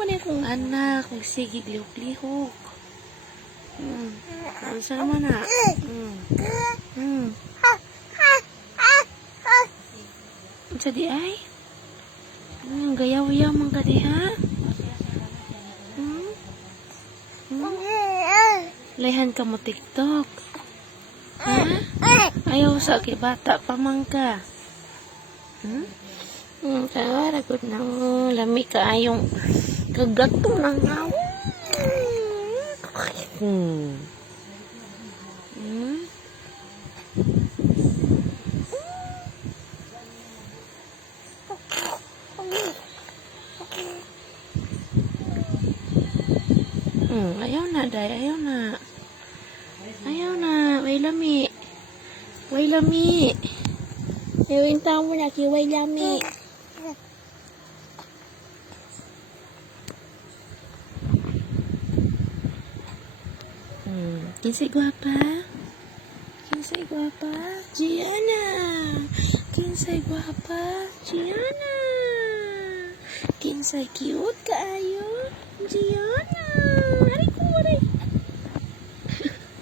man akong anak. Nagsigig lihok-lihok. Ano sa naman na? Ano sa di ay? Gayaw-yaw man ka di ha? Layhan ka mo TikTok. Ha? Ayaw sa bata pa man ka. Karagod na lami ka ayong kagato ng ngaw. Ayaw na, day. Ayaw na. Ayaw na. Way lami. Way lami. Ewan tao mo na, way lami. Kinsay guwapa? Kinsay guwapa? Gianna! Kinsay guwapa? Gianna! Kinsay cute kaayo? Gianna!